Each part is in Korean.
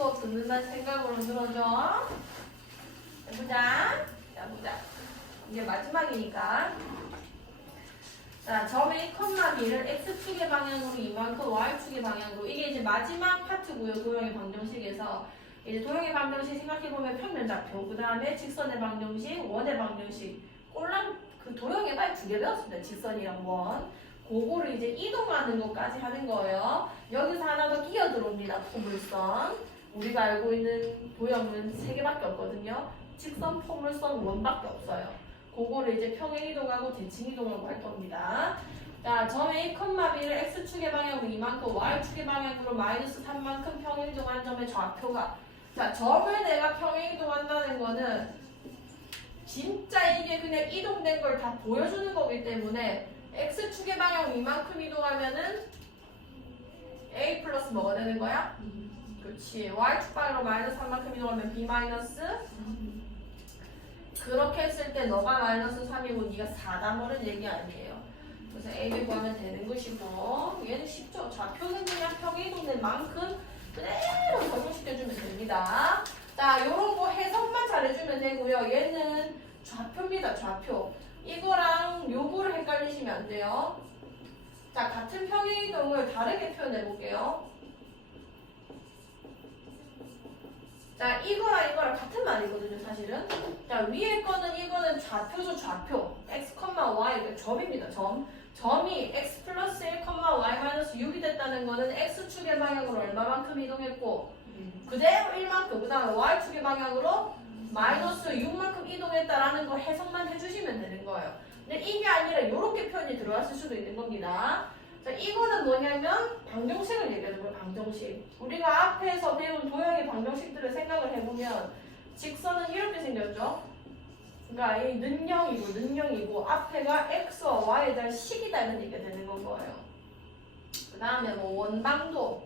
수업 듣는다는 생각으로 들어줘. 해보자. 자, 보자. 이제 마지막이니까. 자, 점 A, B를 X축의 방향으로 이만큼 Y축의 방향으로. 이게 이제 마지막 파트고요. 도형의 방정식에서. 이제 도형의 방정식 생각해보면 평면좌표, 그 다음에 직선의 방정식, 원의 방정식. 꼴랑 그 도형에 빨리 2개 배웠습니다. 직선이랑 원. 그거를 이제 이동하는 것까지 하는 거예요. 여기서 하나 더 끼어 들어옵니다. 포물선. 우리가 알고 있는 도형은 3개밖에 없거든요. 직선, 포물선, 원밖에 없어요. 그거를 이제 평행 이동하고 대칭 이동하고 할 겁니다. 자, 점 A, B를 X축의 방향으로 이만큼, Y축의 방향으로 마이너스 3만큼 평행 이동한 점의 좌표가. 자, 점을 내가 평행 이동한다는 거는 진짜 이게 그냥 이동된 걸 다 보여주는 거기 때문에 X축의 방향으로 이만큼 이동하면은 A 플러스 뭐가 되는 거야? 그렇지. Y축 방향으로 마이너스 3만큼 이동하면 B 마이너스. 그렇게 했을 때 너가 마이너스 3이고 네가 4다 얘기 아니에요. 그래서 A를 구하면 되는 것이고, 얘는 쉽죠. 좌표는 그냥 평행 이동된 만큼 그대로 적용시켜주면 됩니다. 자, 요런 거 해석만 잘해주면 되고요. 얘는 좌표입니다. 좌표. 이거랑 요거를 헷갈리시면 안 돼요. 자, 같은 평행 이동을 다르게 표현해 볼게요. 자, 이거랑 같은 말이거든요, 사실은. 자, 위에 거는 이거는 좌표죠, 좌표. x, y, 그러니까 점입니다, 점. 점이 x 플러스 1, y 마이너스 6이 됐다는 거는 x축의 방향으로 얼마만큼 이동했고, 그대로 1만큼, 그 다음에 y축의 방향으로 마이너스 6만큼 이동했다라는 거 해석만 해주시면 되는 거예요. 근데 이게 아니라 이렇게 표현이 들어왔을 수도 있는 겁니다. 자, 이거는 뭐냐면 방정식을 얘기하는 거예요. 방정식. 우리가 앞에서 배운 도형의 방정식들을 생각을 해보면 직선은 이렇게 생겼죠. 그러니까 이 는영이고 앞에가 x와 y에 대한 식이다 이런 얘기가 되는 건 거예요. 그 다음에 뭐 원방도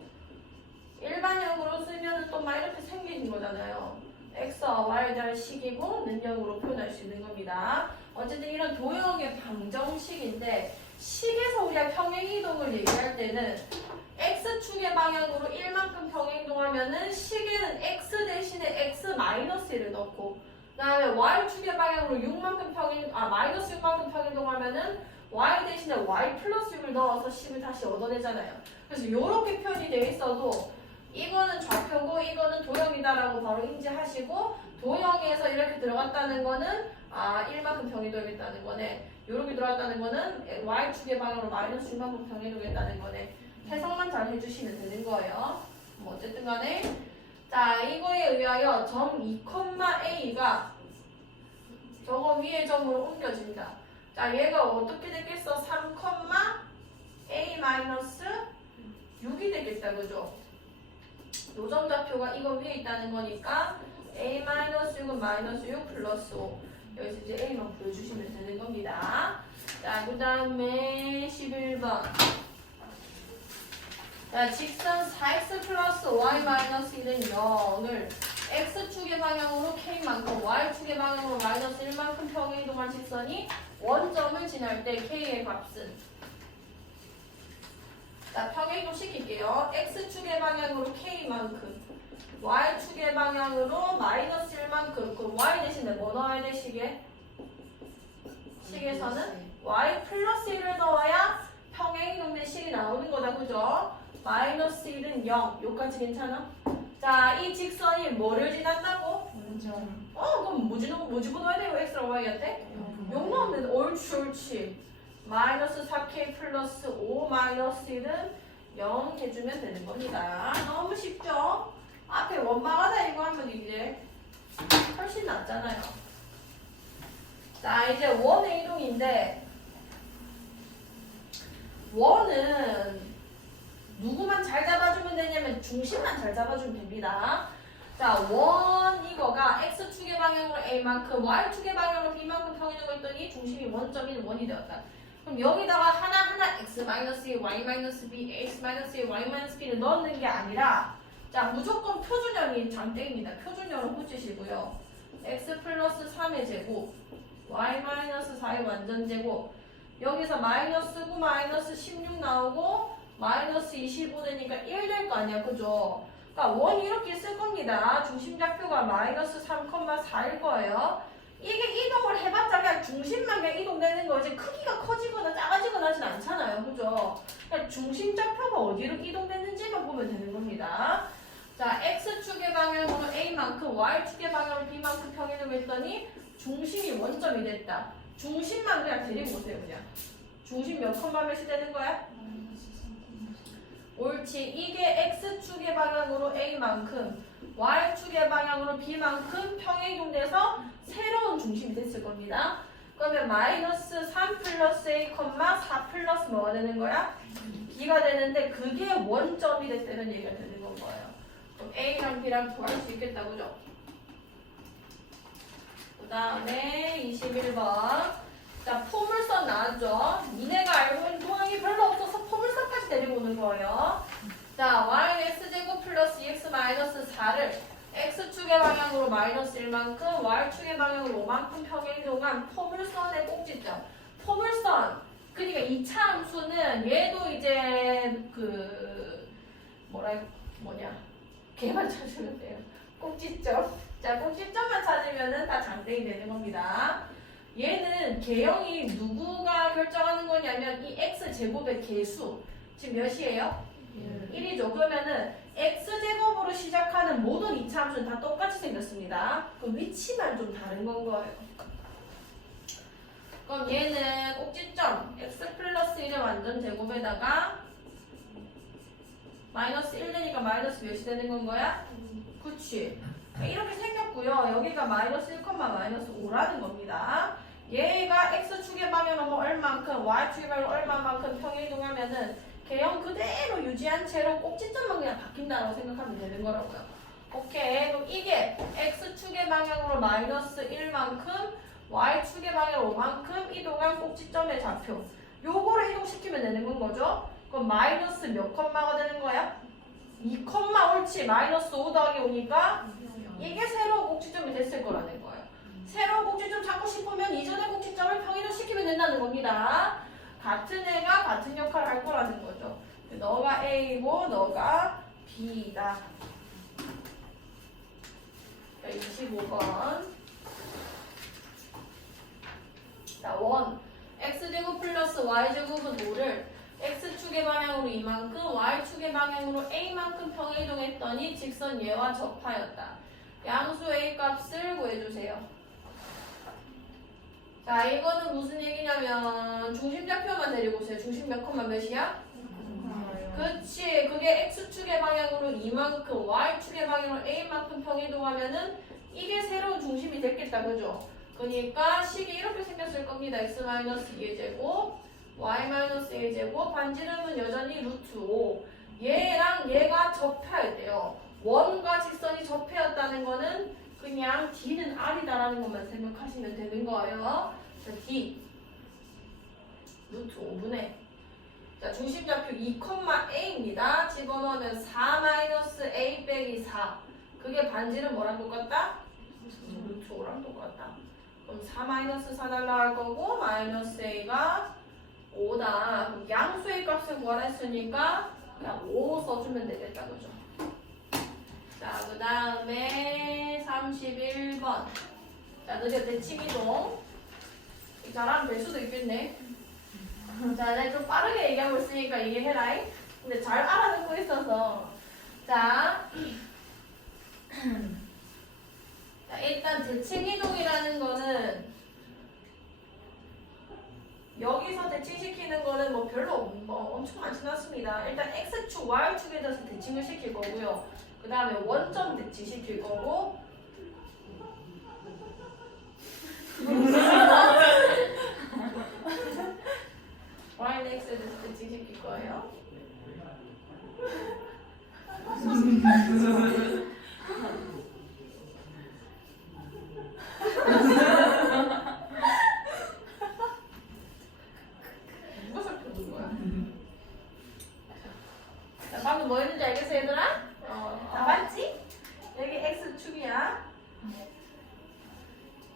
일반형으로 쓰면은 또 막 이렇게 생기는 거잖아요. x와 y에 대한 식이고 는영으로 표현할 수 있는 겁니다. 어쨌든 이런 도형의 방정식인데 식에서 우리가 평행이동을 얘기할 때는 x축의 방향으로 1만큼 평행이동하면은 식에는 x 대신에 x-1을 넣고 그 다음에 y축의 방향으로 6만큼 마이너스 6만큼 평행이동하면은 y 대신에 y 플러스 6을 넣어서 식을 다시 얻어내잖아요. 그래서 이렇게 표현이 되어 있어도 이거는 좌표고 이거는 도형이다라고 바로 인지하시고 도형에서 이렇게 들어갔다는 거는 1만큼 평행이동했다는 거네. 이렇게 들어갔다는 거는 y축의 방향으로 마이너스 6만큼 평행이동했다는 거네. 해석만 잘 해주시면 되는 거예요. 뭐 어쨌든 간에 자, 이거에 의하여 점 2,A가 저거 위에 점으로 옮겨집니다. 자, 얘가 어떻게 되겠어? 3,A 마이너스 6이 되겠다, 그죠? 요점 좌표가 이거 위에 있다는 거니까 A 마이너스 6은 마이너스 6 플러스 5. 여기서 이제 A만 보여주시면 되는 겁니다. 자, 그 다음에 11번. 자, 직선 4x 플러스 y 마이너스 1은 0을 x축의 방향으로 k만큼 y축의 방향으로 마이너스 1만큼 평행이동한 직선이 원점을 지날 때 k의 값은 자, 평행이동 시킬게요. x축의 방향으로 k만큼 y축의 방향으로 마이너스 1만큼 그럼 y 대신에 뭐 넣어야 돼, 식에? 식에서는 y 플러스 1을 넣어야 평행이동된 식이 나오는 거다, 그죠? 마이너스 1은 0. 여기까지 괜찮아? 자, 이 직선이 뭐를 지난다고? 그럼 뭐 집어넣어야 돼요? x랑 y한테? 0 넣으면 돼. 옳지. 마이너스 4k 플러스 5 마이너스 1은 0 해주면 되는 겁니다. 너무 쉽죠? 앞에 원망하다 이거 하면 이제 훨씬 낫잖아요. 자, 이제 원의 이동인데 원은 누구만 잘 잡아주면 되냐면 중심만 잘 잡아주면 됩니다. 자, 원 이거가 x축의 방향으로 a만큼 y축의 방향으로 b만큼 평행하고 있더니 중심이 원점인 원이 되었다. 그럼 여기다가 하나하나 x-a, y-b, x-a, y-b를 넣는 게 아니라 자, 무조건 표준형이 장땡입니다. 표준형을 붙이시고요. x 플러스 3의 제곱 y-4의 완전제곱 여기서 마이너스 9 마이너스 16 나오고 마이너스 25 되니까 1 될 거 아니야, 그죠? 그러니까 원 이렇게 쓸 겁니다. 중심좌표가 마이너스 3,4일 거예요. 이게 이동을 해봤자 그냥 중심만 그냥 이동되는 거지 크기가 커지거나 작아지거나 하진 않잖아요. 그죠? 그냥 중심좌표가 어디로 이동됐는지만 보면 되는 겁니다. 자, X축의 방향으로 A만큼, Y축의 방향으로 B만큼 평행이동했더니 중심이 원점이 됐다. 중심만 그냥 데리고 오세요. 그냥. 중심 몇 컴마 몇이 되는 거야? 옳지. 이게 X축의 방향으로 A만큼, Y축의 방향으로 B만큼 평행이동돼서 새로운 중심이 됐을 겁니다. 그러면 마이너스 3 플러스 A, 4 플러스 뭐가 되는 거야? B가 되는데 그게 원점이 됐다는 얘기가 되는 건 거예요. 그럼 A랑 B랑 구할 수 있겠다. 그죠? 그 다음에 21번. 자, 포물선 나왔죠? 니네가 알고 있는 도항이 별로 없어서 포물선까지 데리고 오는 거예요. 자, y는 x제곱 플러스 2x 마이너스 4를 x축의 방향으로 마이너스 1만큼 y축의 방향으로 5만큼 평행이동한 포물선의 꼭지점. 포물선. 그러니까 2차 함수는 얘도 이제 걔만 찾으면 돼요. 꼭지점. 자, 꼭지점만 찾으면은 다 장땡이 되는 겁니다. 얘는 개형이 누구가 결정하는 거냐면 이 x제곱의 개수. 지금 몇이에요? 1이죠. 그러면은 x제곱으로 시작하는 모든 2차 함수는 다 똑같이 생겼습니다. 그 위치만 좀 다른 건 거예요. 그럼 얘는 꼭지점 x 플러스 1의 완전 제곱에다가 마이너스 1 되니까 마이너스 몇이 되는 건 거야? 그치. 이렇게 생겼고요. 여기가 마이너스 1, 마이너스 5라는 겁니다. 얘가 x축의 방향으로 얼만큼, y축의 방향으로 얼마만큼 평행이동하면은 개형 그대로 유지한 채로 꼭지점만 그냥 바뀐다고 생각하면 되는 거라고요. 오케이. 그럼 이게 x축의 방향으로 마이너스 1만큼, y축의 방향으로 5만큼 이동한 꼭지점의 좌표. 요거를 이동시키면 되는 건 거죠. 그럼 마이너스 몇 컴마가 되는 거야? 2 컴마 옳지. 마이너스 5 더하기 5니까 이게 새로운 꼭지점이 됐을 거라는 거예요. 새로운 꼭지점 찾고 싶으면 이전의 꼭지점을 평행시키면 된다는 겁니다. 같은 애가 같은 역할을 할 거라는 거죠. 너가 A고 너가 B다. 25번. 자, 1. X제곱 플러스 Y제곱은 5를 X축의 방향으로 이만큼, Y축의 방향으로 A만큼 평행이동했더니 직선 얘와 접하였다. 양수 A 값을 구해주세요. 자, 이거는 무슨 얘기냐면 중심좌표만 데리고 오세요. 중심 몇 컴마 몇이야? 그치. 그게 X축의 방향으로 이만큼, Y축의 방향으로 A만큼 평행이동하면은 이게 새로운 중심이 됐겠다. 그죠? 그러니까 식이 이렇게 생겼을 겁니다. X-2의 제곱, Y-1의 제곱, 반지름은 여전히 루트 5. 얘랑 얘가 접하였대요. 원과 직선이 접하였다는 거는 그냥 D는 R이다라는 것만 생각하시면 되는 거예요. 자, D 루트 5분의 자, 중심좌표 2,A입니다. 집어넣으면 4-A 빼기 4. 그게 반지름 뭐랑 똑같다? 루트 5랑 똑같다. 그럼 4-4 날라갈 거고 마이너스 A가 5다. 그럼 양수의 값을 구하라 했으니까 그냥 5 써주면 되겠다. 그죠? 자, 그 다음에 31번. 자, 느려 대칭이동. 잘하면 될 수도 있겠네. 자, 내가 좀 빠르게 얘기하고 있으니까 이해해라. 근데 잘 알아듣고 있어서. 자, 자 일단 대칭이동이라는 거는 여기서 대칭시키는 거는 뭐 별로 엄청 많진 않습니다. 일단 X축, Y축에 대해서 대칭을 시킬 거고요. 그 다음에 원점 대칭시킬 거고 Y는 X에 대해서 대칭시킬 거예요. 누가 살펴본 거야? 자, 방금 뭐 했는지 알겠어 얘들아? 다 봤지? 여기 X축이야.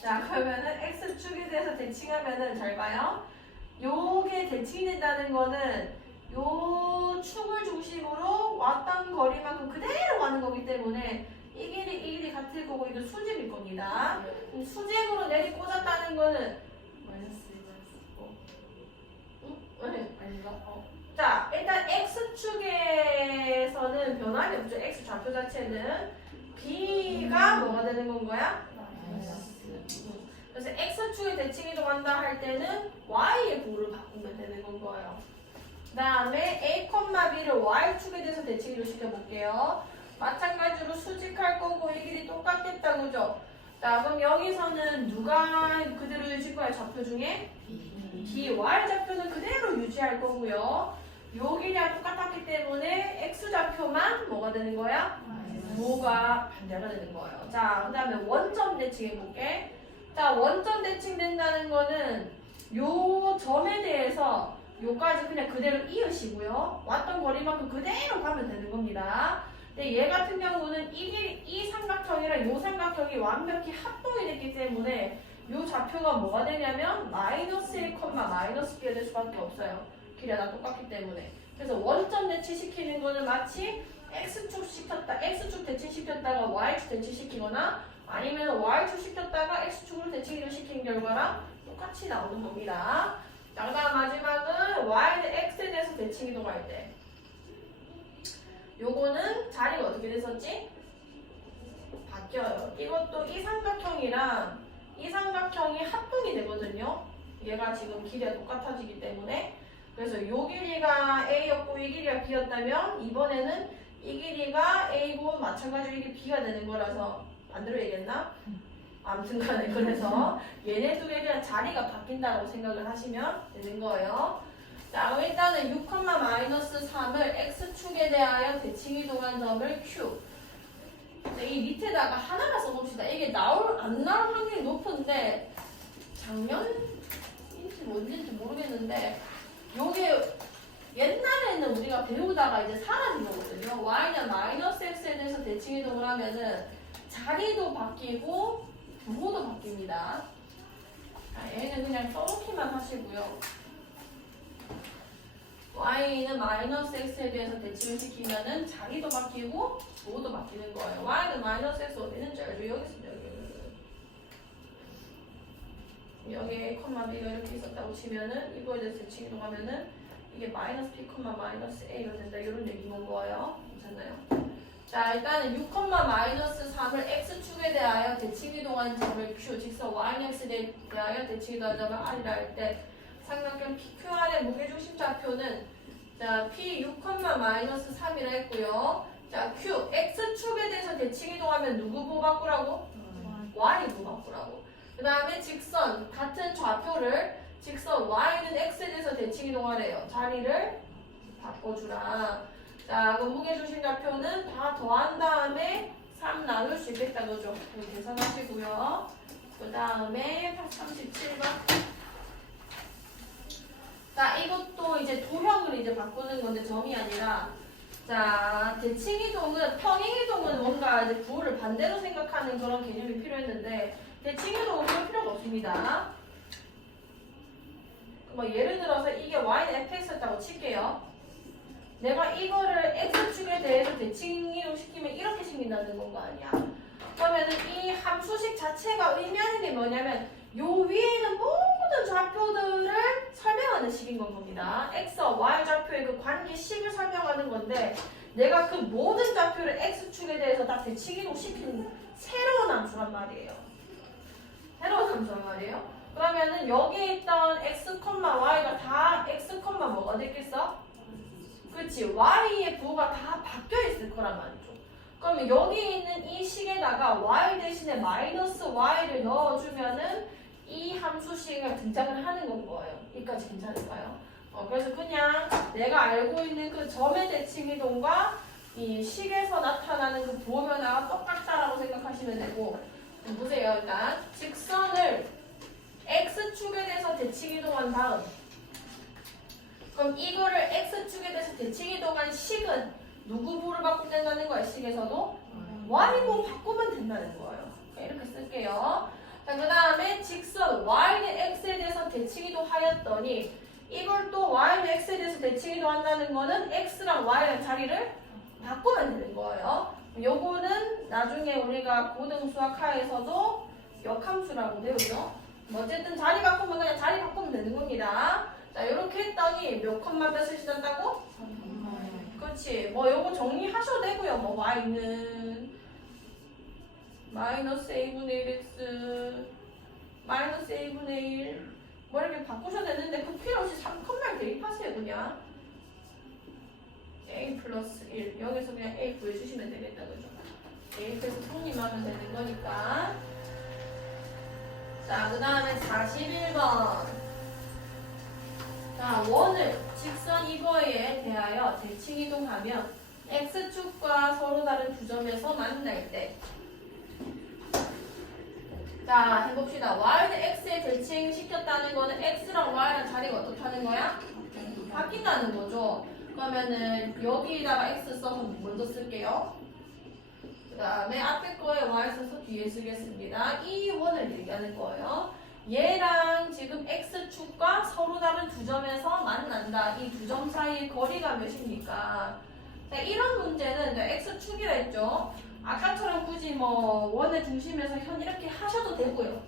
자, 그러면은 X축에 대해서 대칭하면은 잘 봐요. 요게 대칭이 된다는 거는 요 축을 중심으로 왔던 거리만큼 그대로 가는 거기 때문에 이 길이 같을 거고 이거 수직일 겁니다. 그럼 수직으로 내리 꽂았다는 거는 마이너스 네. 아닌가? 자, 일단 x축에서는 변함이 없죠. x 좌표 자체는 b가 뭐가 되는 건 거야? 마이너스 그래서 x축에 대칭 이동한다 할 때는 y의 부호를 바꾸면 되는 건 거예요. 그 다음에 a, b를 y축에 대해서 대칭 이동시켜 볼게요. 마찬가지로 수직할 거고 이 길이 똑같겠다, 그죠? 자, 그럼 여기서는 누가 그대로 유지할 거야, 좌표 중에? b, y 좌표는 그대로 유지할 거고요. 요 길이랑 똑같았기 때문에 x 좌표만 뭐가 되는 거야? 부호가 반대가 되는 거예요. 자, 그 다음에 원점 대칭 해볼게. 자, 원점 대칭 된다는 거는 요 점에 대해서 요까지 그냥 그대로 이으시고요. 왔던 거리만큼 그대로 가면 되는 겁니다. 근데 얘 같은 경우는 이 삼각형이랑 요 삼각형이 완벽히 합동이 됐기 때문에 요 좌표가 뭐가 되냐면 마이너스 1, 마이너스 b가 될 수밖에 없어요. 길이 다 똑같기 때문에. 그래서 원점 대칭시키는 거는 마치 x축 대칭시켰다가 y축 대칭시키거나 아니면 y축 시켰다가 x축으로 대칭을 시킨 결과랑 똑같이 나오는 겁니다. 자, 그 다음 마지막은 y는 x에 대해서 대칭 이동할 때 요거는 자리가 어떻게 됐었지? 바뀌어요. 이것도 이 삼각형이랑 이 삼각형이 합동이 되거든요. 얘가 지금 길이가 똑같아지기 때문에. 그래서 요 길이가 a였고 이 길이가 b였다면 이번에는 이 길이가 a고 마찬가지로 이게 b가 되는 거라서 반대로 얘기했나? 아무튼 간에 그래서 얘네 두 개가 자리가 바뀐다고 생각을 하시면 되는 거예요. 자, 그럼 일단은 6, 마이너스 3을 x축에 대하여 대칭 이동한 점을 q. 이 밑에다가 하나만 써봅시다. 이게 안 나올 확률이 높은데 작년인지 뭔지인지 모르겠는데 요게 옛날에는 우리가 배우다가 이제 사라진 거거든요. y는 마이너스 x에 대해서 대칭 이동을 하면은 자리도 바뀌고 부호도 바뀝니다. 자, 얘는 그냥 써놓기만 하시고요. y는 마이너스 x에 대해서 대칭을 시키면은 자리도 바뀌고 부호도 바뀌는 거예요. y는 마이너스 x 어디 있는지 알죠? 여기 있습니다. 여기에 a, b가 이렇게 있었다고 치면은 이거에 대해서 대칭 이동하면은 이게 마이너스 b, 마이너스 a가 된다. 이런 얘기인 거예요. 괜찮나요? 자, 일단은 6, 마이너스 3을 x축에 대하여 대칭 이동한 점을 q, 직선 y는 x에 대하여 대칭 이동한 점을 r이라 할 때 삼각형 PQR의 무게중심 좌표는 자, P 6, 마이너스 3이라 했고요. 자, Q, X축에 대해서 대칭 이동하면 누구 부호 바꾸라고? Y 부호 바꾸라고. 그 다음에 직선, 같은 좌표를 직선 Y는 X에 대해서 대칭 이동하래요. 자리를 바꿔주라. 자, 그럼 무게중심 좌표는 다 더한 다음에 3 나눌 수 있겠다 그죠? 여기 계산하시고요. 그 다음에 37번. 자, 이것도 이제 도형을 이제 바꾸는 건데 점이 아니라 자, 대칭 이동은 평행 이동은 뭔가 이제 부호를 반대로 생각하는 그런 개념이 필요했는데 대칭 이동은 그럴 필요가 없습니다. 뭐 예를 들어서 이게 y는 fx였다고 칠게요. 내가 이거를 x축에 대해서 대칭 이동시키면 이렇게 생긴다는 거 아니야. 그러면은 이 함수식 자체가 의미하는 게 뭐냐면 요 위에 있는 모든 좌표들을 설명하는 식인 겁니다. x와 y 좌표의 그 관계식을 설명하는 건데 내가 그 모든 좌표를 x축에 대해서 다 대칭 이동시키는 새로운 함수란 말이에요. 새로운 함수란 말이에요. 그러면은 여기에 있던 x, y가 다 x, 뭐가 됐겠어? 그치, y의 부호가 다 바뀌어 있을 거란 말이죠. 그러면 여기 있는 이 식에다가 y 대신에 마이너스 y를 넣어주면은 이 함수식이 등장을 하는 건 거예요. 여기까지 괜찮을까요? 그래서 그냥 내가 알고 있는 그 점의 대칭 이동과 이 식에서 나타나는 그 부호 변화가 똑같다라고 생각하시면 되고, 보세요. 일단 직선을 x축에 대해서 대칭 이동한 다음 그럼 이거를 x축에 대해서 대칭 이동한 식은 누구 부호를 바꾸면 된다는 거예요? 식에서도 y로 바꾸면 된다는 거예요. 이렇게 쓸게요. 자, 그 다음에 직선 y는 x에 대해서 대칭 이동하였더니 이걸 또 y는 x에 대해서 대칭 이동한다는 거는 x랑 y랑 자리를 바꾸면 되는 거예요. 요거는 나중에 우리가 고등수학하에서도 역함수라고 배우죠. 어쨌든 자리 바꾸면 그냥 자리 바꾸면 되는 겁니다. 자, 이렇게 했더니 몇 컴마 몇을 지난다고? 그렇지. 뭐 요거 정리하셔도 되고요. 뭐 y는 마이너스 a분의 1x 마이너스 a분의 1 뭐 이렇게 바꾸셔도 되는데 그 필요 없이 3컴마를 대입하세요. 그냥 a 플러스 1 여기서 그냥 a 구해주시면 되겠다. 그죠? a에서 성립하면 되는 거니까. 자, 그 다음에 41번. 자, 원을 직선 이거에 대하여 대칭 이동하면 x축과 서로 다른 두 점에서 만날 때. 자, 해봅시다. y를 x에 대칭 시켰다는 거는 x랑 y랑 자리가 어떻게 하는 거야? 바뀐다는 거죠. 그러면은 여기다가 x 써서 먼저 쓸게요. 그 다음에 앞에 거에 y 써서 뒤에 쓰겠습니다. 이 원을 얘기하는 거예요. 얘랑 지금 x축과 서로 다른 두 점에서 만난다. 이 두 점 사이의 거리가 몇입니까? 자, 이런 문제는 x축이라 했죠. 아까처럼 굳이 뭐 원의 중심에서 현 이렇게 하셔도 되고요.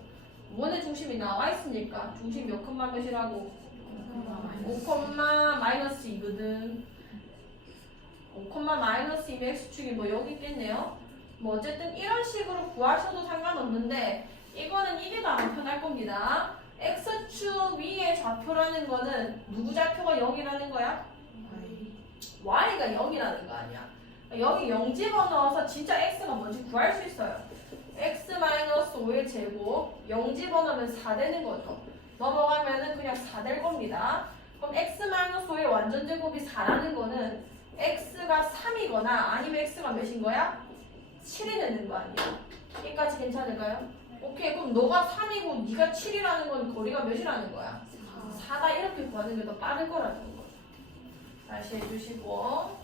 원의 중심이 나와 있으니까 중심 몇 컴마 몇이라고? 5, 마이너스 2거든. 5, 마이너스 2의 x축이 뭐 여기 있겠네요. 뭐 어쨌든 이런 식으로 구하셔도 상관없는데 이거는 이게 더 안 편할 겁니다. x축 위의 좌표라는 거는 누구 좌표가 0이라는 거야? y가 0이라는 거 아니야. 여기 0 집어넣어서 진짜 x가 뭔지 구할 수 있어요. x-5의 제곱 0 집어넣으면 4 되는 거죠. 넘어가면은 그냥 4 될 겁니다. 그럼 x-5의 완전 제곱이 4라는 거는 x가 3이거나 아니면 x가 몇인 거야? 7이 되는 거 아니야? 여기까지 괜찮을까요? 오케이, 그럼 너가 3이고 네가 7이라는 건 거리가 몇이라는 거야? 4다 이렇게 구하는 게 더 빠를 거라는 거죠. 다시 해주시고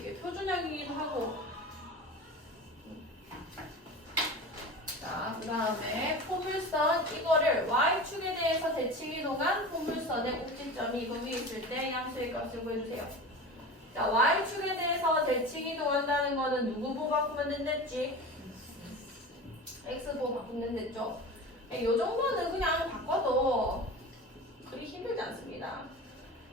이게 표준형이기도 하고. 자, 그 다음에 포물선 이거를 y축에 대해서 대칭 이동한 포물선의 꼭지점이 이거 위에 있을 때 양수의 값을 구해주세요. 자, y축에 대해서 대칭 이동한다는 거는 누구 보고 바꾸면 된댔지? x 보고 바꾸면 됐죠? 이 정도는 그냥 바꿔도 그리 힘들지 않습니다.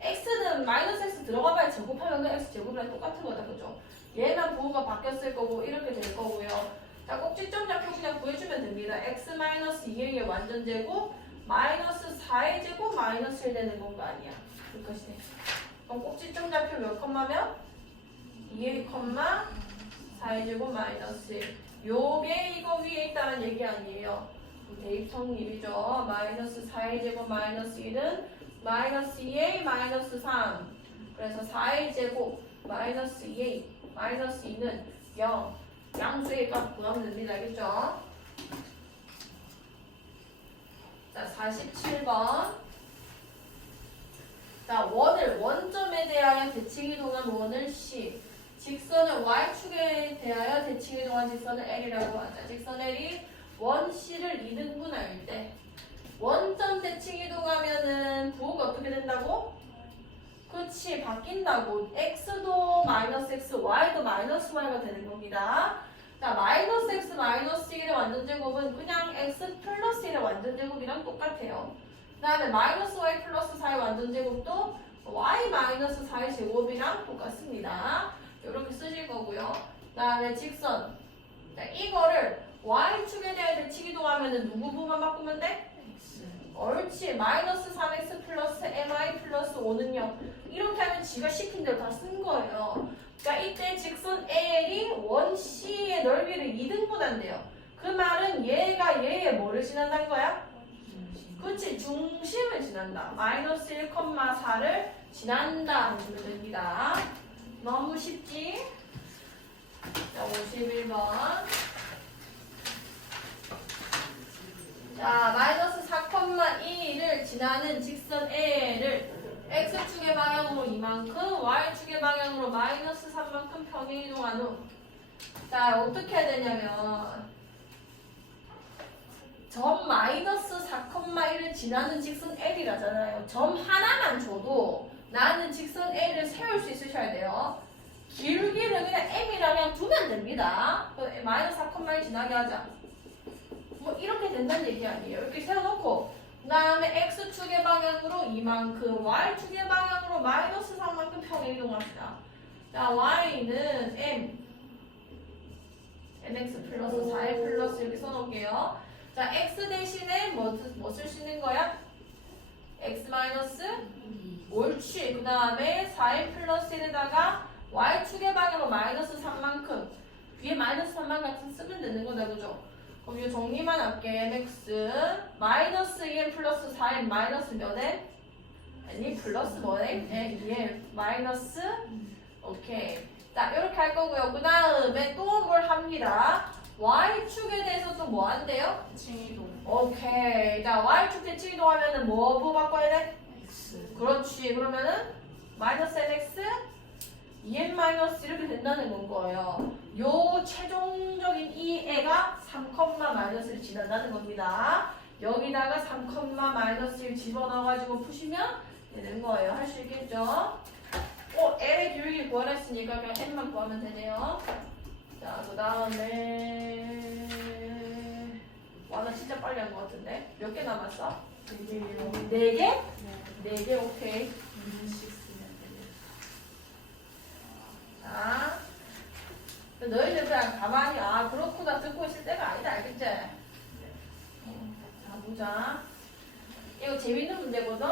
x는 마이너스 x 들어가봐야 제곱하면 그 x 제곱이랑 똑같은 거다. 그죠? 얘만 부호가 바뀌었을 거고 이렇게 될 거고요. 자, 꼭지점 좌표 그냥 구해주면 됩니다. x-2의 완전 제곱 마이너스 4의 제곱 마이너스 1 되는 건 거 아니야. 여기까지. 그럼 꼭지점 좌표 몇 컴마면? 2의 컴마 4의 제곱 마이너스 1. 요게 이거 위에 있다는 얘기 아니에요. 대입 성립이죠. 마이너스 4의 제곱 마이너스 1은 마이너스 2a 마이너스 3. 그래서 4의 제곱 마이너스 2a 마이너스 2는 0. 양수의 값 구하면 됩니다. 알겠죠? 자, 47번. 자, 원점에 대하여 대칭 이동한 원을 C. 직선을 y축에 대하여 대칭 이동한 직선을 L이라고 하자. 직선 L이 원 C를 2등분할 때 원점 대칭 이동하면은 부호가 어떻게 된다고? 그치, 바뀐다고. x도 마이너스 x, y도 마이너스 y가 되는 겁니다. 자, 마이너스 x 마이너스 1의 완전 제곱은 그냥 x 플러스 1의 완전 제곱이랑 똑같아요. 그 다음에 마이너스 y 플러스 4의 완전 제곱도 y 마이너스 4의 제곱이랑 똑같습니다. 이렇게 쓰실 거고요. 그 다음에 직선. 자, 이거를 y축에 대해 대칭 이동하면은 누구 부호만 바꾸면 돼? 옳지. 마이너스 3x 플러스 mi 플러스 5는 0. 이렇게 하면 지가 시킨 대로 다 쓴 거예요. 그러니까 이때 직선 L이 원 C의 넓이를 2등분한대요. 그 말은 얘가 얘의 뭐를 지난다는 거야? 그렇지. 중심을 지난다. 마이너스 1,4를 지난다 하시면 됩니다. 너무 쉽지? 자, 51번. 자, 마이너스 4,2를 지나는 직선 L을 X축의 방향으로 이만큼, Y축의 방향으로 마이너스 3만큼 평행 이동한 후. 자, 어떻게 해야 되냐면 점 마이너스 4,1을 지나는 직선 L이라잖아요. 점 하나만 줘도 나는 직선 L을 세울 수 있으셔야 돼요. 길기를 그냥 M이랑 그냥 두면 됩니다. 됩니다. 마이너스 4,1 지나게 하자. 뭐 이렇게 된다는 얘기 아니에요. 이렇게 세워놓고 그 다음에 x축의 방향으로 이만큼, y축의 방향으로 마이너스 3만큼 평행이동합시다. 자, y는 mx 플러스 4l 플러스 이렇게 써놓을게요. 자, x 대신에 뭐 쓸 수 있는 거야? x 마이너스 옳지. 그 다음에 4l 플러스 1에다가 y축의 방향으로 마이너스 3만큼, 위에 마이너스 3만 같은 쓰면 되는 거다, 그죠? 그럼 이거 정리만 할게. mx 마이너스 2m 플러스 4m 마이너스 몇 m? 아니 플러스 뭐 m? 2m 마이너스 오케이. 자 이렇게 할 거고요. 그 다음에 또 뭘 합니다. y축에 대해서 또 뭐 한대요? 칭이동. 오케이. 자 y축 대칭 이동하면은 뭐 바꿔야 돼? X. 그렇지. 그러면은 마이너스 mx 2n 마이너스 이렇게 된다는 건 거예요. 요 최종적인 이 애가 3, 마이너스를 지난다는 겁니다. 여기다가 3, 마이너스를 집어넣어가지고 푸시면 되는 거예요. 할 수 있겠죠? L의 기울기 구하랬으니까 그냥 n만 구하면 되네요. 자, 그 다음에 와, 나 진짜 빨리 한 것 같은데? 몇 개 남았어? 4개요. 4개? 네. 4개 오케이. 2씩 쓰면 돼요. 자, 너희들 그냥 가만히 그렇구나 듣고 있을 때가 아니다, 알겠지? 자, 보자. 이거 재밌는 문제거든?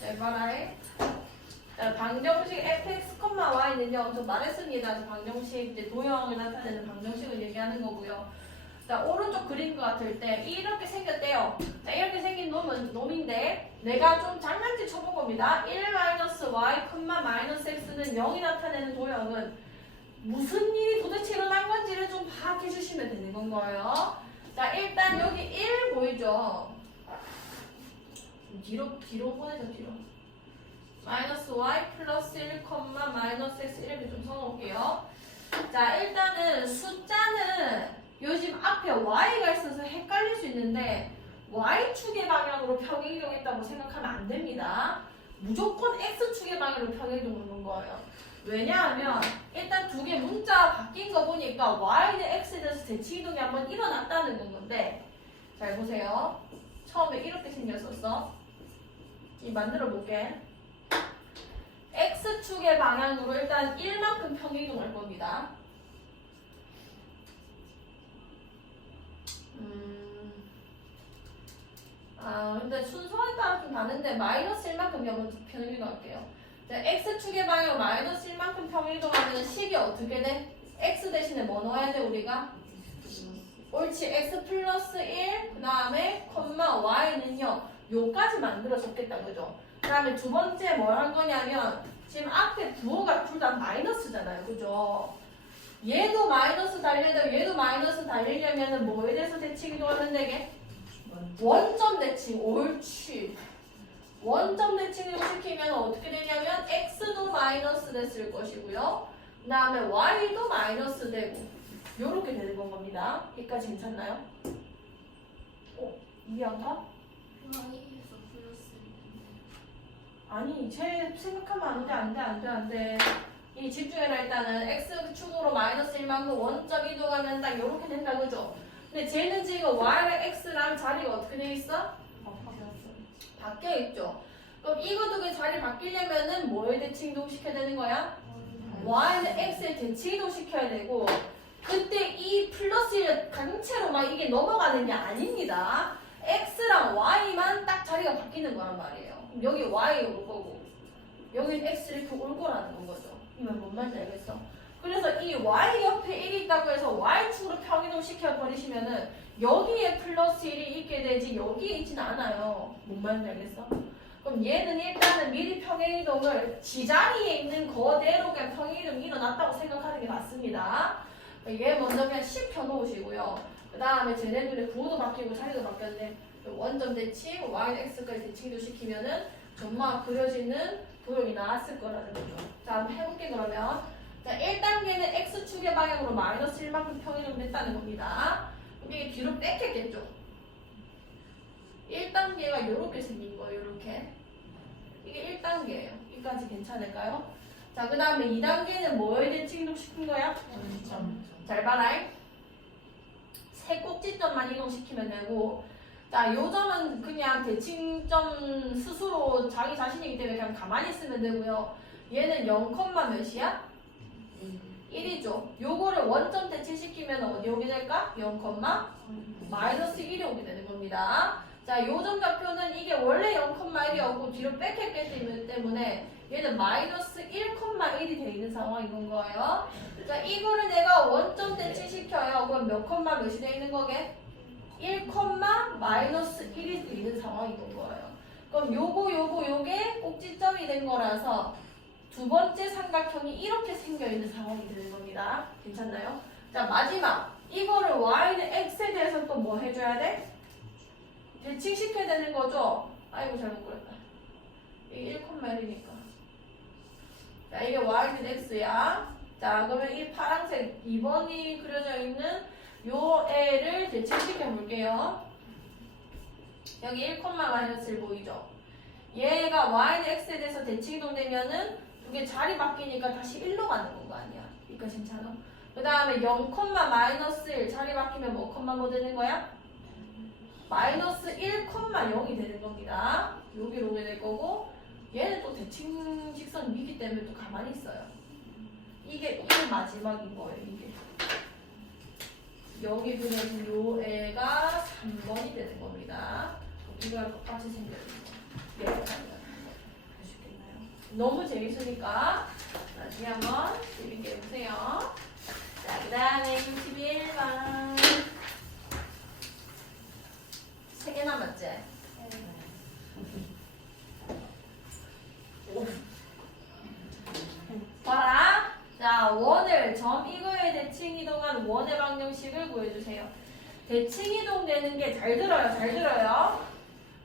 잘 봐라. 자, 방정식 fx, y는요, 저 말했습니다. 방정식, 이제 도형을 나타내는 방정식을 얘기하는 거고요. 자, 오른쪽 그린 것 같을 때 이렇게 생겼대요. 자, 이렇게 생긴 놈인데 내가 좀 장난질 쳐본 겁니다. 1-y, x는 0이 나타내는 도형은 무슨 일이 도대체 일어난 건지를 좀 파악해 주시면 되는 건 거예요. 자, 일단 여기 1 보이죠? 뒤로 보내자, 뒤로. 마이너스 y 플러스 1, 마이너스 x 이렇게 좀 써놓을게요. 자, 일단은 숫자는 요즘 앞에 y가 있어서 헷갈릴 수 있는데 y축의 방향으로 평행이동했다고 생각하면 안 됩니다. 무조건 x축의 방향으로 평행이동하는 거예요. 왜냐하면 일단 두 개 문자 바뀐 거 보니까 y는 x에 대해서 대칭이동이 한번 일어났다는 건데 잘 보세요. 처음에 이렇게 생겼었어. 이 만들어 볼게. x축의 방향으로 일단 1만큼 평행이동할 겁니다. 근데 순서에 따라 좀 다른데 마이너스 1만큼 먼저 평행이동할게요. 자, x축의 방향으로 마이너스 1만큼 평행이동하면 식이 어떻게 돼? x 대신에 뭐 넣어야 돼 우리가? 옳지. x 플러스 1, 그 다음에 y는요 요까지 만들어줬겠다, 그죠? 그 다음에 두 번째 뭘 한 거냐면 지금 앞에 부호가 둘 다 마이너스잖아요, 그죠? 얘도 마이너스 달려야 되고 얘도 마이너스 달리려면은 뭐에 대해서 대칭이동하면 되게? 원점 대칭. 옳지. 원점 대칭을 시키면 어떻게 되냐면 x도 마이너스 됐을 것이고요. 그 다음에 y도 마이너스 되고 요렇게 되는 건 겁니다. 여기까지 괜찮나요? 이해한가? y에서 플러스 아니, 쟤 생각하면 안 돼. 이 집중해라. 일단은 x축으로 마이너스 1만큼 원점 이동하면 딱 요렇게 된다, 그죠? 근데 쟤는 지금 y랑 x랑 자리가 어떻게 돼 있어? 바뀌어 있죠. 그럼 이거 두 개 자리 바뀌려면은 뭐에 대칭 이동시켜야 되는 거야? y는 x에 대칭 이동시켜야 되고 그때 이 플러스 1 강체로 막 이게 넘어가는 게 아닙니다. x랑 y만 딱 자리가 바뀌는 거란 말이에요. 그럼 여기 y 올 거고 여기 x 이렇게 올 거라는 거죠. 이건 뭔 말인지 알겠어? 그래서 이 y 옆에 1이 있다고 해서 y축으로 평이동 시켜버리시면은 여기에 플러스 1이 있게 되지 여기에 있지는 않아요. 뭔 말인지 알겠어? 그럼 얘는 일단은 미리 평행이동을 지자리에 있는 거대로 그냥 평행이동이 일어났다고 생각하는 게 맞습니다. 얘 먼저 그냥 10 펴놓으시고요. 그 다음에 쟤네들의 구호도 바뀌고 자리도 바뀌었는데 원점 대칭, y, x까지 대칭도 시키면은 점막 그려지는 도형이 나왔을 거라는 거죠. 자, 한번 해볼게 그러면. 자, 1단계는 x축의 방향으로 마이너스 1만큼 평행이동 됐다는 겁니다. 그럼 이게 뒤로 뺏겼겠죠. 1단계가 이렇게 생긴 거예요. 이렇게. 이게 1단계예요. 여기까지 괜찮을까요? 자, 그 다음에 2단계는 뭐에 대칭 이동시킨 거야? 잘 봐라. 세 꼭지점만 이동시키면 되고, 자, 요 점은 그냥 대칭점 스스로 자기 자신이기 때문에 그냥 가만히 있으면 되고요. 얘는 0, 몇이야? 1이죠. 요거를 원점 대칭시키면 어디 오게 될까? 0, 마이너스 1이 오게 되는 겁니다. 자, 요점 좌표는 이게 원래 0,1이었고 뒤로 뺏겼기 때문에 얘는 마이너스 1,1이 돼 있는 상황인 건 거예요. 자, 이거를 내가 원점 대칭시켜요. 그럼 몇이 돼 있는 거게? 1, 마이너스 1이 돼 있는 상황인 건 거예요. 그럼 요게 꼭지점이 된 거라서 두 번째 삼각형이 이렇게 생겨 있는 상황이 되는 겁니다. 괜찮나요? 자, 마지막. 이거를 y는 x에 대해서 또 뭐 해줘야 돼? 대칭시켜야 되는 거죠? 아이고, 잘못 그렸다. 이게 1,1이니까. 자, 이게 y는 x야. 자, 그러면 이 파란색 2번이 그려져 있는 요 애를 대칭시켜 볼게요. 여기 1, 마이너스 1 보이죠? 얘가 y는 x에 대해서 대칭이동되면은 이게 자리 바뀌니까 다시 1로 가는 거 아니야? 그러니까 괜찮아? 그 다음에 0, 마이너스 1 자리 바뀌면 뭐 되는 거야? 마이너스 1,0이 되는 겁니다. 여기로 오게 될 거고, 얘는 또 대칭 직선 위기 때문에 또 가만히 있어요. 이게 마지막인 거예요, 이게. 여기 그려진 요 애가 3번이 되는 겁니다. 이거랑 똑같이 생겨있는 거. 얘가 아시겠나요? 너무 재밌으니까 나중에 한번 재밌게 해보세요. 자, 그 다음에 61번. 3개 남았지? 봐라. 자, 원을 점 이거에 대칭 이동한 원의 방정식을 구해주세요. 대칭 이동되는 게 잘 들어요.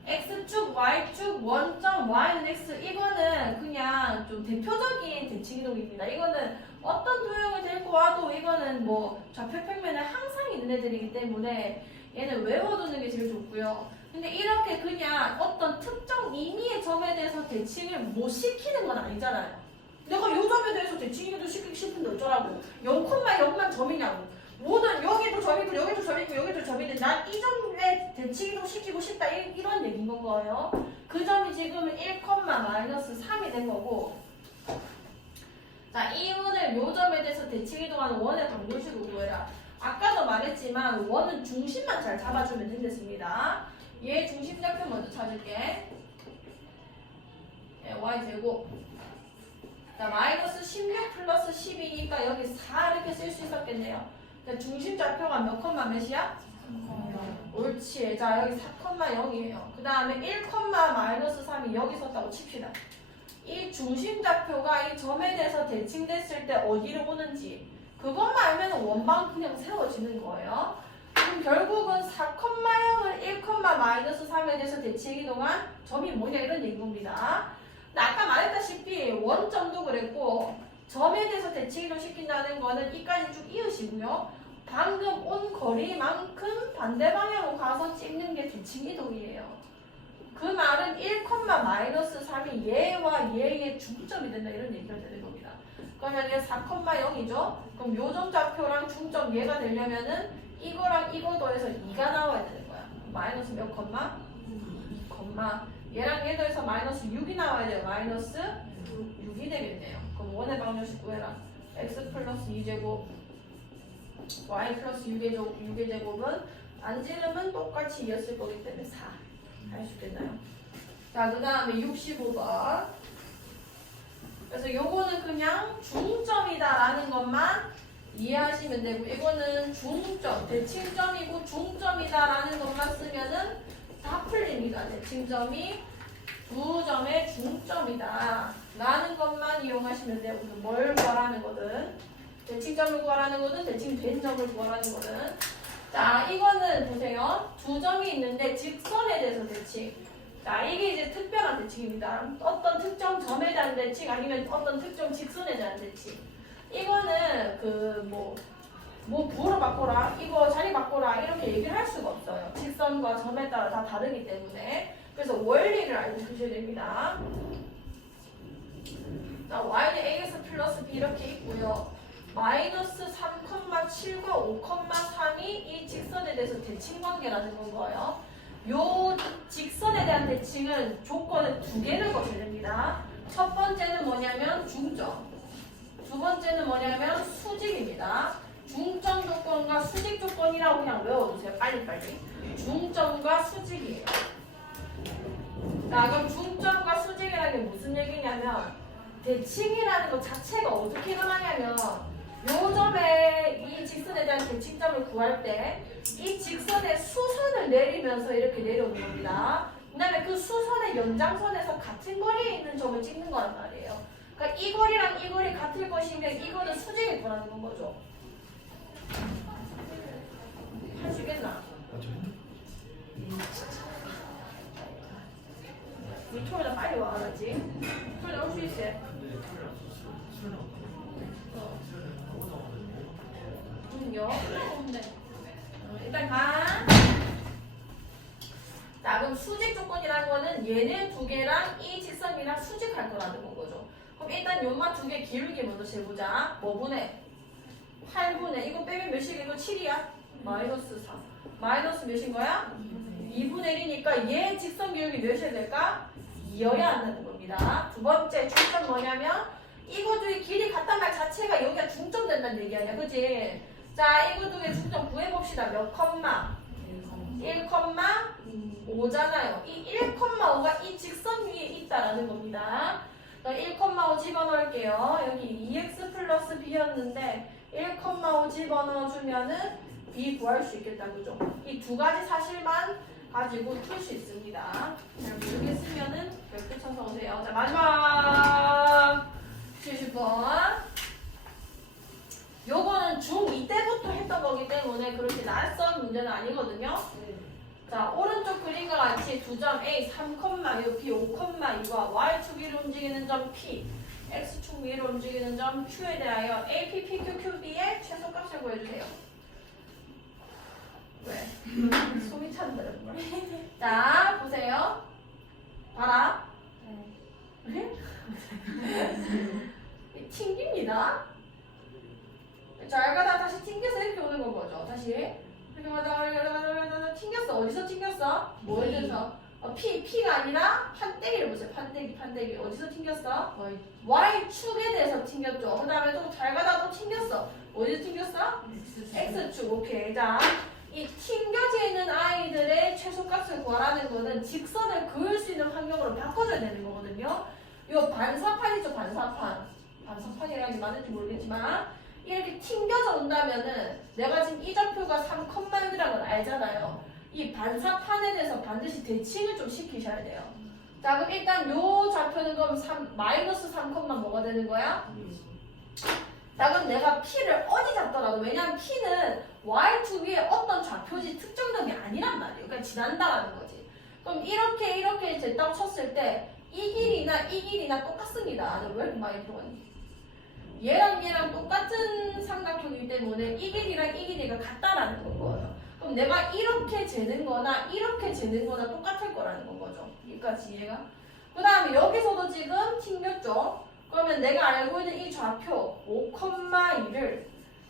x축, y축, 원점, y는 x. 이거는 그냥 좀 대표적인 대칭 이동입니다. 이거는 어떤 도형을 데리고 와도 이거는 뭐 좌표 평면에 항상 있는 애들이기 때문에 얘는 외워두는 게 제일 좋고요. 근데 이렇게 그냥 어떤 특정 임의의 점에 대해서 대칭을 못 시키는 건 아니잖아요. 내가 이 점에 대해서 대칭이도 시키고 싶은데 어쩌라고. 0,0만 점이냐고. 모든 여기도 점이고 여기도 점이고 여기도 점인데 난 이 점에 대칭이도 시키고 싶다 이런 얘기인 건 거예요. 그 점이 지금 1, 마이너스 3이 된 거고. 자, 이 원을 요 점에 대해서 대칭이동하는 원의 방정식을 구해라. 아까도 말했지만 원은 중심만 잘 잡아주면 되겠습니다. 얘 중심 좌표 먼저 찾을게. y제곱. 자, 마이너스 16 플러스 12니까 여기 4 이렇게 쓸 수 있었겠네요. 자, 중심 좌표가 몇이야? 옳지. 자, 여기 4,0이에요. 그 다음에 1, 마이너스 3이 여기 있었다고 칩시다. 이 중심 좌표가 이 점에 대해서 대칭됐을 때 어디로 오는지 그것만 알면 원방 그냥 세워지는 거예요. 그럼 결국은 4,0을 1, 마이너스 3에 대해서 대칭이동한 점이 뭐냐 이런 얘기인 겁니다. 아까 말했다시피 원점도 그랬고 점에 대해서 대칭이동 시킨다는 거는 이까지 쭉 이으시고요. 방금 온 거리만큼 반대 방향으로 가서 찍는 게 대칭이동이에요. 그 말은 1, 마이너스 3이 얘와 얘의 중점이 된다 이런 얘기가 되는 겁니다. 그러면 얘 4,0이죠? 그럼 요점 좌표랑 중점 얘가 되려면은 이거랑 이거 더해서 2가 나와야 되는 거야. 마이너스 몇 컴마? 2컴마. 얘랑 얘 더해서 마이너스 6이 나와야 돼요. 마이너스 6이 되겠네요. 그럼 원의 방정식 구해라. x 플러스 2제곱 y 플러스 6의 제곱은 안지름은 똑같이 이었을 거기 때문에 4. 할 수 있겠나요? 자, 그 다음에 65번. 그래서 요거는 그냥 중점이다라는 것만 이해하시면 되고 이거는 중점, 대칭점이고 중점이다라는 것만 쓰면은 다 풀립니다. 대칭점이 두 점의 중점이다 라는 것만 이용하시면 돼요. 뭘 구하라는 거든 대칭점을 구하라는 거든 대칭된 점을 구하라는 거든. 자, 이거는 보세요. 두 점이 있는데 직선에 대해서 대칭. 자, 이게 이제 특별한 대칭입니다. 어떤 특정 점에 대한 대칭 아니면 어떤 특정 직선에 대한 대칭. 이거는 뭐 부호로 바꿔라, 이거 자리 바꿔라 이렇게 얘기를 할 수가 없어요. 직선과 점에 따라 다 다르기 때문에. 그래서 원리를 알고 계셔야 됩니다. 자, y는 ax 이렇게 있고요. 마이너스 3,7과 5,3이 이 직선에 대해서 대칭관계라는 건 거예요. 요 직선에 대한 대칭은 조건을 두 개를 거쳐야 됩니다. 첫 번째는 뭐냐면 중점, 두 번째는 뭐냐면 수직입니다. 중점 조건과 수직 조건이라고 그냥 외워두세요. 빨리빨리. 중점과 수직이에요. 자, 그럼 중점과 수직이라는 게 무슨 얘기냐면 대칭이라는 것 자체가 어떻게 일어나냐면 요 점에 이 직선에 대한 대칭점을 구할 때 이 직선의 수선을 내리면서 이렇게 내려오는 겁니다. 그 다음에 그 수선의 연장선에서 같은 거리에 있는 점을 찍는 거란 말이에요. 그러니까 이 거리랑 이 거리 같을 것이면 이거는 수직일 거라는 건 거죠. 할 수 있겠나? 우리 토요일에 빨리 와, 알았지? 토요일에 올 수 있어. 일단 가. 자, 그럼 수직 조건이라는 거는 얘네 두 개랑 이 직선이랑 수직할 거라는 건 거죠. 그럼 일단 요마 두 개 기울기 먼저 재보자. 뭐 분의? 8분의 이거 빼면 몇이야? 이거 7이야? 마이너스 3. 마이너스 몇인 거야? 2분의 1이니까 얘 직선 기울기 몇이어야 될까? 2여야 한다는 겁니다. 두 번째 중점 뭐냐면 이거 둘이 길이 같단 말 자체가 여기가 중점 된다는 얘기 아니야, 그지? 자, 이거 둘의 중점 구해봅시다. 몇 컴마? 1,5잖아요. 이 1,5가 이 직선 위에 있다라는 겁니다. 1,5 집어넣을게요. 여기 2x 플러스 b였는데 1,5 집어넣어주면은 b 구할 수 있겠다, 그죠? 이 두 가지 사실만 가지고 풀 수 있습니다. 자, 이렇게 쓰면은 몇 개 쳐서 오세요. 자, 마지막 70번. 요거는 중2 때부터 했던 거기 때문에 그렇게 낯선 문제는 아니거든요. 자, 오른쪽 그림과 같이 두 점 A 3, 요 B 5,2와 Y축 위로 움직이는 점 P, X축 위로 움직이는 점 Q에 대하여 A, P, P, Q, Q, B의 최소값을 구해주세요. 왜? 속이 찬다, 정말. 자, 보세요. 봐라. 네? 튕깁니다. 잘 가다 다시 튕겨서 이렇게 오는 건 거죠. 다시 이렇게 가다가 튕겼어. 어디서 튕겼어? 뭐에 대해서? P가 아니라 판때기를 보세요. 판때기. 어디서 튕겼어? Y축에 대해서 튕겼죠. 그 다음에 또 잘 가다가 또 튕겼어. 어디서 튕겼어? X축. 오케이. 자, 이 튕겨지는 아이들의 최소값을 구하라는 거는 직선을 그을 수 있는 환경으로 바꿔줘야 되는 거거든요. 요 반사판이죠, 반사판이라는 게 맞는지 모르겠지만 이렇게 튕겨져 온다면은 내가 지금 이 좌표가 3,1이라는 걸 알잖아요. 이 반사판에 대해서 반드시 대칭을 좀 시키셔야 돼요. 자, 그럼 일단 요 좌표는 그럼 마이너스 3, 뭐가 되는 거야? 자, 그럼 내가 P를 어디 잡더라도, 왜냐면 P는 Y축 위에 어떤 좌표지 특정된 게 아니란 말이에요. 그러니까 지난다라는 거지. 그럼 이렇게 됐다고 쳤을 때 이 길이나 똑같습니다. 너 왜 이렇게 많이 들어갔니? 얘랑 똑같은 삼각형이기 때문에 이 길이랑 이 길이가 같다라는 거예요. 그럼 내가 이렇게 재는 거나 이렇게 재는 거나 똑같을 거라는 건 거죠. 여기까지 이해가? 그 다음에 여기서도 지금 튕겼죠? 그러면 내가 알고 있는 이 좌표 5,2를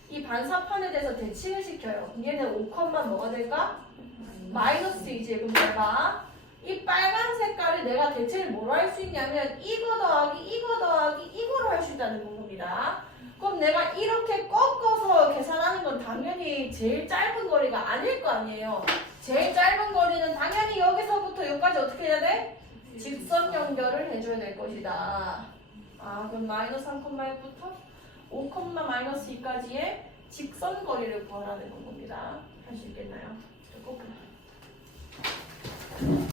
이 반사판에 대해서 대칭을 시켜요. 얘는 5, 뭐가 될까? 마이너스이지. 그럼 내가 이 빨간 색깔을 내가 대체를 뭐로 할 수 있냐면 이거 더하기 이거로 할 수 있다는 겁니다. 그럼 내가 이렇게 꺾어서 계산하는 건 당연히 제일 짧은 거리가 아닐 거 아니에요. 제일 짧은 거리는 당연히 여기서부터 여기까지 어떻게 해야 돼? 직선 연결을 해줘야 될 것이다. 아, 그럼 마이너스 3,1부터 5,-2까지의 직선 거리를 구하라는 겁니다. 할 수 있겠나요? 꼭